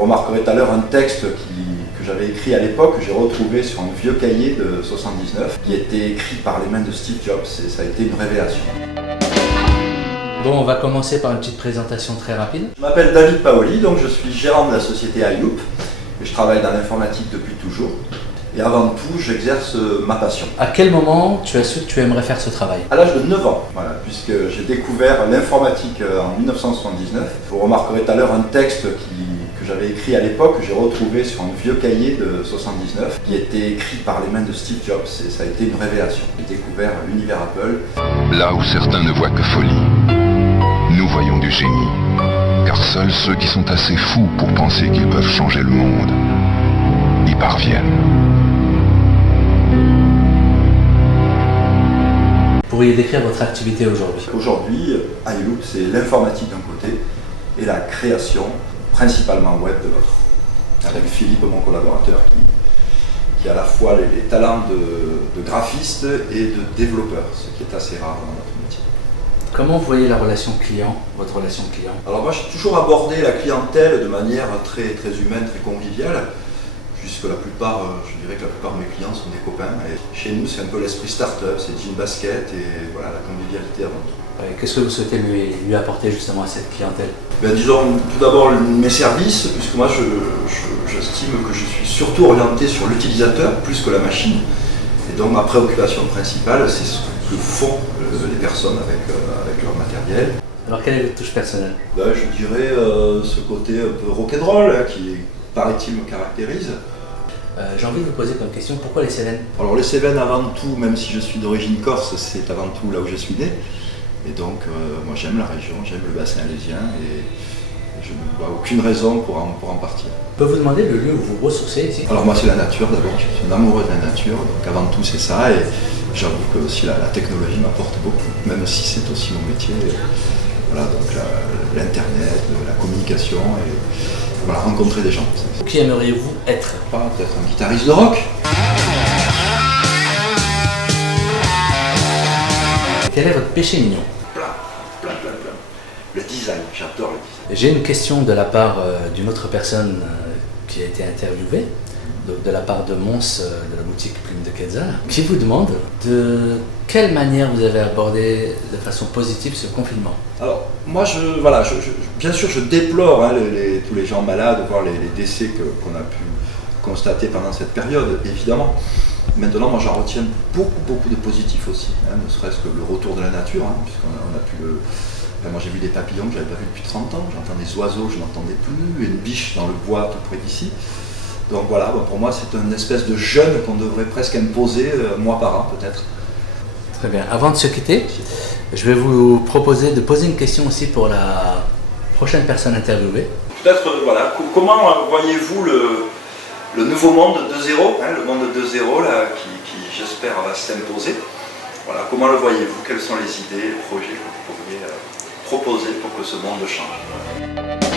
Vous remarquerez tout à l'heure un texte que j'avais écrit à l'époque, que j'ai retrouvé sur un vieux cahier de 79, qui était écrit par les mains de Steve Jobs, et ça a été une révélation. Bon, on va commencer par une petite présentation très rapide. Je m'appelle David Paoli, donc je suis gérant de la société iLoop, et je travaille dans l'informatique depuis toujours. Et avant tout, j'exerce ma passion. À quel moment tu as su que tu aimerais faire ce travail? À l'âge de 9 ans, voilà, puisque j'ai découvert l'informatique en 1979. Vous remarquerez tout à l'heure un texte que j'avais écrit à l'époque, que j'ai retrouvé sur un vieux cahier de 79, qui était écrit par les mains de Steve Jobs, et ça a été une révélation. J'ai découvert l'univers Apple. Là où certains ne voient que folie, nous voyons du génie. Car seuls ceux qui sont assez fous pour penser qu'ils peuvent changer le monde y parviennent. Vous pourriez décrire votre activité aujourd'hui? Aujourd'hui, iLoop, c'est l'informatique d'un côté et la création, principalement web, de l'autre. Avec Philippe, mon collaborateur, qui a à la fois les talents de graphiste et de développeur, ce qui est assez rare dans notre métier. Comment vous voyez la relation client, votre relation client? Alors moi, j'ai toujours abordé la clientèle de manière très, très humaine, très conviviale, puisque la plupart, je dirais que la plupart de mes clients sont des copains. Et chez nous, c'est un peu l'esprit start-up, c'est jean basket et voilà, la convivialité avant tout. Qu'est-ce que vous souhaitez lui apporter justement à cette clientèle? Disons tout d'abord mes services, puisque moi j'estime que je suis surtout orienté sur l'utilisateur plus que la machine. Et donc ma préoccupation principale, c'est ce que font les personnes avec leur matériel. Alors quelle est votre touche personnelle? Je dirais ce côté un peu rock'n'roll qui, paraît-il, me caractérise. J'ai envie de vous poser comme question, pourquoi les Cévennes? Alors les Cévennes avant tout, même si je suis d'origine corse, c'est avant tout là où je suis né. Et donc moi j'aime la région, j'aime le bassin alésien et je ne vois aucune raison pour en partir. Je peux vous demander le lieu où vous ressourcez ici? Alors moi c'est la nature d'abord, je suis un amoureux de la nature, donc avant tout c'est ça, et j'avoue que aussi la technologie m'apporte beaucoup, même si c'est aussi mon métier. Voilà, donc l'internet, la communication et voilà, rencontrer des gens. Qui aimeriez-vous être? Peut-être un guitariste de rock. Quel est votre péché mignon? Plein. Le design, j'adore le design. J'ai une question de la part d'une autre personne qui a été interviewée, donc de la part de Mons de la boutique Plume de Quetzal, qui vous demande de quelle manière vous avez abordé de façon positive ce confinement. Alors, moi, bien sûr, je déplore tous les gens malades, voire les décès qu'on a pu constater pendant cette période, évidemment. Maintenant, moi, j'en retiens beaucoup de positifs aussi, ne serait-ce que le retour de la nature, puisqu'on a pu le... moi, j'ai vu des papillons que je n'avais pas vus depuis 30 ans, j'entends des oiseaux, je n'entendais plus, une biche dans le bois tout près d'ici. Donc voilà, pour moi, c'est une espèce de jeûne qu'on devrait presque imposer, un mois par an peut-être. Très bien. Avant de se quitter, je vais vous proposer de poser une question aussi pour la prochaine personne interviewée. Peut-être, comment voyez-vous le nouveau monde 2.0, le monde 2.0 là, qui j'espère va s'imposer. Voilà, comment le voyez-vous? Quelles sont les idées, les projets que vous pourriez proposer pour que ce monde change?